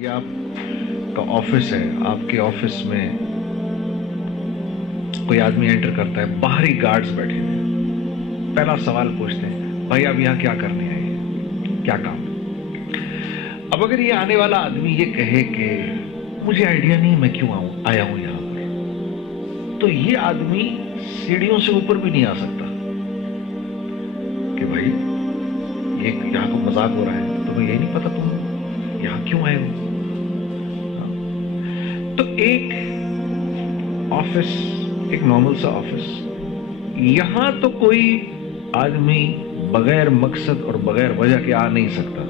یہ آپ کا آفس ہے، آپ کے آفس میں کوئی آدمی انٹر کرتا ہے، باہری گارڈز بیٹھے ہیں، پہلا سوال پوچھتے ہیں بھائی آپ یہاں کیا کرنے آئے ہیں، کیا کام ہے؟ اب اگر یہ آنے والا آدمی یہ کہے کہ مجھے آئیڈیا نہیں میں کیوں آیا ہوں یہاں پر، تو یہ آدمی سیڑھیوں سے اوپر بھی نہیں آ سکتا کہ بھائی یہ یہاں کو مذاق ہو رہا ہے، تمہیں یہی نہیں پتا تم یہاں کیوں آئے ہو؟ تو ایک آفس، ایک نارمل سا آفس، یہاں تو کوئی آدمی بغیر مقصد اور بغیر وجہ کے آ نہیں سکتا،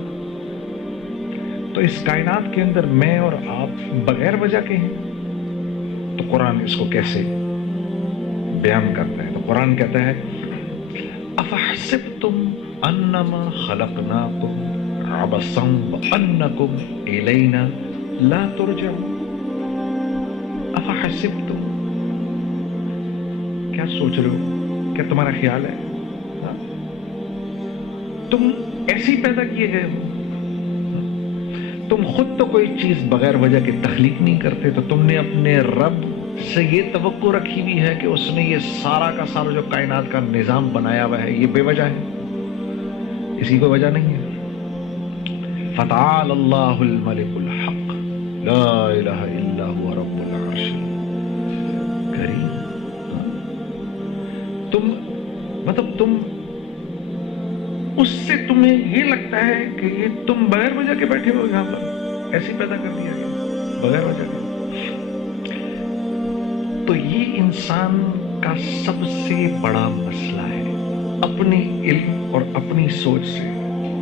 تو اس کائنات کے اندر میں اور آپ بغیر وجہ کے ہیں، تو قرآن اس کو کیسے بیان کرتا ہے؟ تو قرآن کہتا ہے افحسبتم انما خلقناکم عبثا وانکم الینا لا ترجعون۔ افحسبتم، کیا سوچ رہے ہو؟ کیا تمہارا خیال ہے تم ایسے ہی پیدا کیے گئے ہو؟ تم خود تو کوئی چیز بغیر وجہ کے تخلیق نہیں کرتے، تو تم نے اپنے رب سے یہ توقع رکھی ہوئی ہے کہ اس نے یہ سارا کا سارا جو کائنات کا نظام بنایا ہوا ہے یہ بے وجہ ہے، اسی کوئی وجہ نہیں ہے۔ فتعال اللہ الملک الحق لا الہ الا هو رب العرش الکریم۔ تم اس سے تمہیں یہ لگتا ہے کہ یہ تم بغیر وجہ کے بیٹھے ہو یہاں پر، ایسے پیدا کر دیا گیا بغیر وجہ کے۔ تو یہ انسان کا سب سے بڑا مسئلہ ہے، اپنی علم اور اپنی سوچ سے،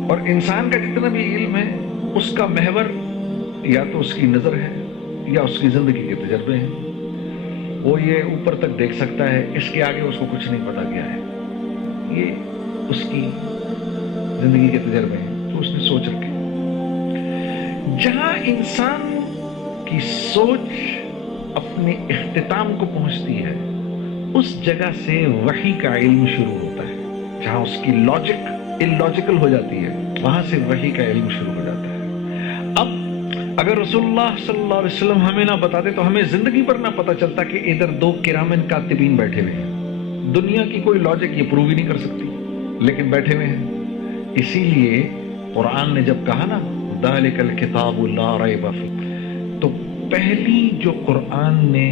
اور انسان کا جتنا بھی علم ہے اس کا محور یا تو اس کی نظر ہے یا اس کی زندگی کے تجربے ہیں۔ وہ یہ اوپر تک دیکھ سکتا ہے، اس کے آگے اس کو کچھ نہیں پتا کیا ہے، یہ اس کی زندگی کے تجربے ہیں تو اس نے سوچ رکھے۔ جہاں انسان کی سوچ اپنے اختتام کو پہنچتی ہے اس جگہ سے وحی کا علم شروع ہوتا ہے، جہاں اس کی لاجک اللاجیکل ہو جاتی ہے وہاں سے وحی کا علم شروع ہو جاتا ہے۔ اب اگر رسول اللہ صلی اللہ علیہ وسلم ہمیں نہ بتاتے تو ہمیں زندگی پر نہ پتا چلتا کہ ادھر دو کرامن کاتبین بیٹھے ہوئے ہیں، دنیا کی کوئی لاجک یہ پروو ہی نہیں کر سکتی لیکن بیٹھے ہوئے ہیں۔ اسی لیے قرآن نے جب کہا نا ذالک الکتاب لا ریب فیہ، تو پہلی جو قرآن نے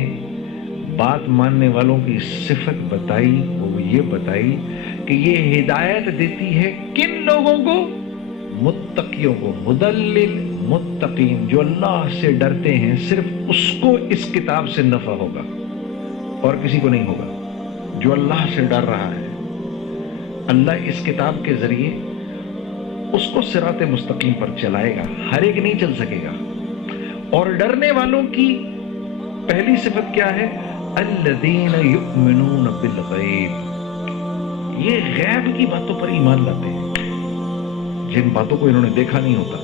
بات ماننے والوں کی صفت بتائی وہ یہ بتائی کہ یہ ہدایت دیتی ہے کن لوگوں کو؟ متقیوں کو، مدلل متقین، جو اللہ سے ڈرتے ہیں، صرف اس کو اس کتاب سے نفع ہوگا اور کسی کو نہیں ہوگا۔ جو اللہ سے ڈر رہا ہے اللہ اس کتاب کے ذریعے اس کو صراط مستقیم پر چلائے گا، ہر ایک نہیں چل سکے گا۔ اور ڈرنے والوں کی پہلی صفت کیا ہے؟ الذین یؤمنون بالغیب، یہ غیب کی باتوں پر ایمان لاتے ہیں، جن باتوں کو انہوں نے دیکھا نہیں ہوتا،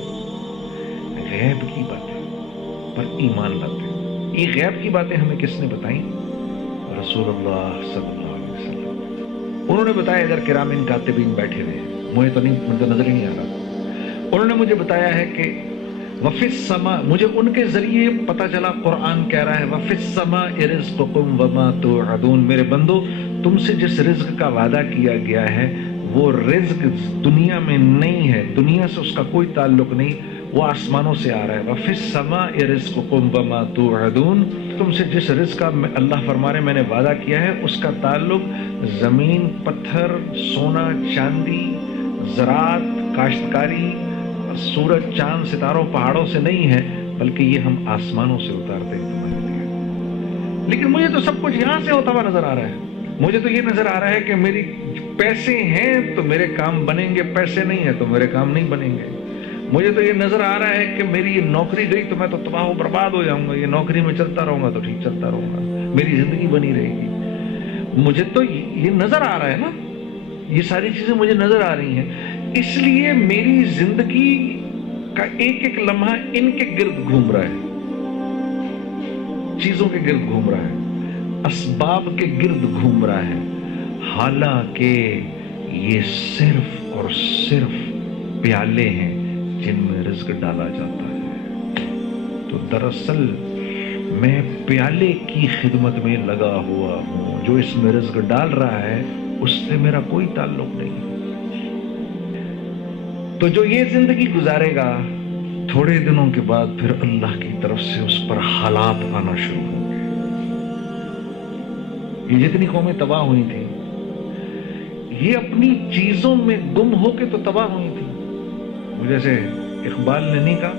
غیب کی باتیں پر ایمان لاتے ہیں۔ یہ غیب کی باتیں ہمیں کس نے بتائیں؟ رسول اللہ صلی اللہ علیہ وسلم۔ انہوں نے بتایا ادھر کرامین کاتبین بیٹھے ہوئے ہیں، مجھے تو نظر ہی نہیں آ رہا۔ انہوں نے مجھے بتایا ہے کہ وفی السماء، مجھے ان کے ذریعے پتا چلا قرآن کہہ رہا ہے وفی السماء رزقکم وما توعدون، میرے بندو تم سے جس رزق کا وعدہ کیا گیا ہے وہ رزق دنیا میں نہیں ہے، دنیا سے اس کا کوئی تعلق نہیں، وہ آسمانوں سے آ رہا ہے۔ وفی السماء رزقکم وما توعدون، تم سے جس رزق کا اللہ فرما رہے میں نے وعدہ کیا ہے اس کا تعلق زمین، پتھر، سونا، چاندی، زراعت، کاشتکاری، سورج، چاند، ستاروں، پہاڑوں سے نہیں ہے، بلکہ یہ ہم آسمانوں سے اتارتے ہیں تمہارے لیے۔ لیکن مجھے تو سب کچھ یہاں سے ہوتا ہوا نظر آ رہا ہے، مجھے تو یہ نظر آ رہا ہے کہ میری پیسے ہیں تو میرے کام بنیں گے، پیسے نہیں ہیں تو میرے کام نہیں بنیں گے۔ مجھے تو یہ نظر آ رہا ہے کہ میری یہ نوکری گئی تو میں تو تباہ و برباد ہو جاؤں گا، یہ نوکری میں چلتا رہوں گا تو ٹھیک چلتا رہوں گا، میری زندگی بنی رہے گی۔ مجھے تو یہ نظر آ رہا ہے نا، یہ ساری چیزیں مجھے نظر آ رہی ہیں، اس لیے میری زندگی کا ایک ایک لمحہ ان کے گرد گھوم رہا ہے، چیزوں کے گرد گھوم رہا ہے، اسباب کے گرد گھوم رہا ہے، حالانکہ یہ صرف اور صرف پیالے ہیں جن میں رزق ڈالا جاتا ہے۔ تو دراصل میں پیالے کی خدمت میں لگا ہوا ہوں، جو اس میں رزق ڈال رہا ہے اس سے میرا کوئی تعلق نہیں۔ تو جو یہ زندگی گزارے گا، تھوڑے دنوں کے بعد پھر اللہ کی طرف سے اس پر حالات آنا شروع ہوں گے۔ یہ جتنی قومیں تباہ ہوئی تھیں، یہ اپنی چیزوں میں گم ہو کے تو تباہ ہوئی تھیں۔ جیسے اقبال نے نہیں کہا،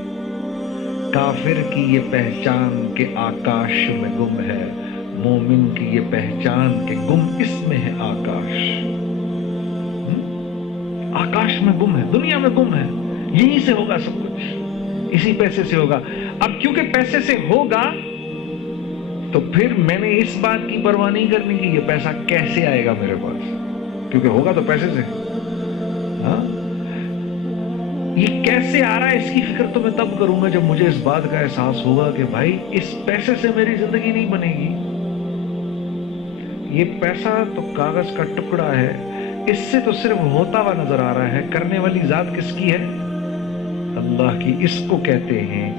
کافر کی یہ پہچان کہ آکاش میں گم ہے، مومن کی یہ پہچان کہ گم اس میں ہے آکاش۔ آکاش میں گم ہے، دنیا میں گم ہے، یہیں سے ہوگا سب کچھ، اسی پیسے سے ہوگا۔ اب کیونکہ پیسے سے ہوگا تو پھر میں نے اس بات کی پرواہ نہیں کرنی کہ یہ پیسہ کیسے آئے گا میرے پاس، کیونکہ ہوگا تو پیسے سے۔ ہاں، یہ کیسے آ رہا ہے اس کی فکر تو میں تب کروں گا جب مجھے اس بات کا احساس ہوگا کہ بھائی اس پیسے سے میری زندگی نہیں بنے گی۔ یہ پیسہ تو کاغذ کا ٹکڑا ہے، اس سے تو صرف ہوتا ہوا نظر آ رہا ہے، کرنے والی ذات کس کی ہے؟ اللہ کی۔ اس کو کہتے ہیں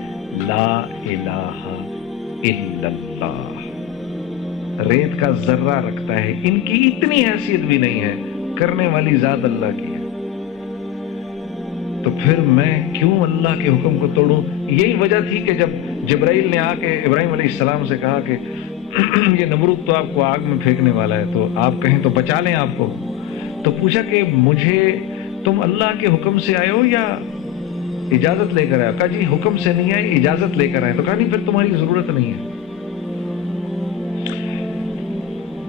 لا الہ الا اللہ۔ ریت کا ذرہ رکھتا ہے، ان کی اتنی حیثیت بھی نہیں ہے، کرنے والی ذات اللہ کی ہے۔ تو پھر میں کیوں اللہ کے حکم کو توڑوں؟ یہی وجہ تھی کہ جب جبرائیل نے آ کے ابراہیم علیہ السلام سے کہا کہ یہ نمرود تو آپ کو آگ میں پھینکنے والا ہے، تو آپ کہیں تو بچا لیں آپ کو۔ تو پوچھا کہ مجھے تم اللہ کے حکم سے آئے ہو یا اجازت لے کر آئے ہو؟ کہا جی حکم سے نہیں آئے، اجازت لے کر آئے۔ تو کہا نہیں، پھر تمہاری ضرورت نہیں ہے،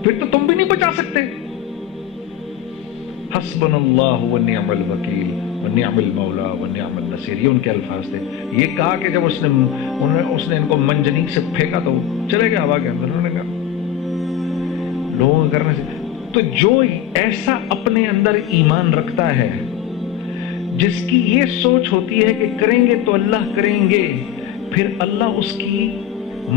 پھر تو تم بھی نہیں بچا سکتے۔ حسبنا اللہ ونعم الوکیل ونعم المولا ونعم النصیر، یہ ان کے الفاظ تھے۔ یہ کہا کہ جب اس نے ان کو منجنیق سے پھینکا تو چلے گئے ہوا کے اندر۔ انہوں نے کہا لوگوں کے کرنے سے، تو جو ایسا اپنے اندر ایمان رکھتا ہے، جس کی یہ سوچ ہوتی ہے کہ کریں گے تو اللہ کریں گے، پھر اللہ اس کی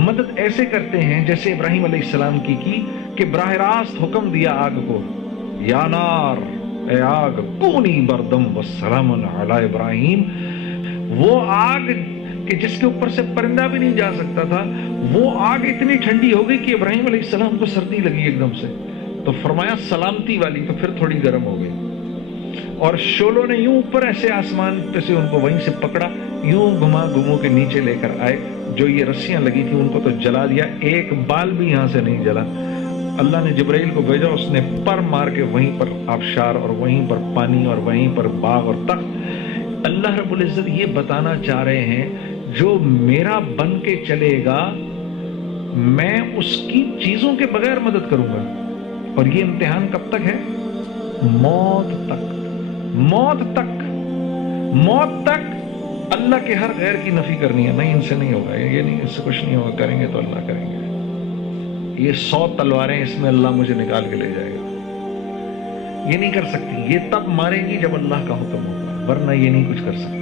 مدد ایسے کرتے ہیں جیسے ابراہیم علیہ السلام کی کہ براہ راست حکم دیا آگ کو، یا نار، اے آگ کونی بردم والسلام علی ابراہیم۔ وہ آگ کہ جس کے اوپر سے پرندہ بھی نہیں جا سکتا تھا، وہ آگ اتنی ٹھنڈی ہو گئی کہ ابراہیم علیہ السلام کو سردی لگی ایک دم سے، تو فرمایا سلامتی والی، تو پھر تھوڑی گرم ہو گئی۔ اور شولوں نے یوں اوپر ایسے آسمان پہ سے ان کو وہیں سے پکڑا، یوں گھما گھمو کے نیچے لے کر آئے۔ جو یہ رسیاں لگی تھی ان کو تو جلا دیا، ایک بال بھی یہاں سے نہیں جلا۔ اللہ نے جبرائیل کو بھیجا، اس نے پر مار کے وہیں پر آبشار اور وہیں پر پانی اور وہیں پر باغ اور تخت۔ اللہ رب العزت یہ بتانا چاہ رہے ہیں جو میرا بن کے چلے گا میں اس کی چیزوں کے بغیر مدد کروں گا۔ اور یہ امتحان کب تک ہے؟ موت تک۔ موت تک، موت تک اللہ کے ہر غیر کی نفی کرنی ہے۔ نہیں، ان سے نہیں ہوگا، یہ نہیں، اس سے کچھ نہیں ہوگا، کریں گے تو اللہ کریں گے۔ یہ 100 تلواریں اس میں اللہ مجھے نکال کے لے جائے گا، یہ نہیں کر سکتی۔ یہ تب ماریں گی جب اللہ کا حکم ہوگا، ورنہ یہ نہیں کچھ کر سکتی۔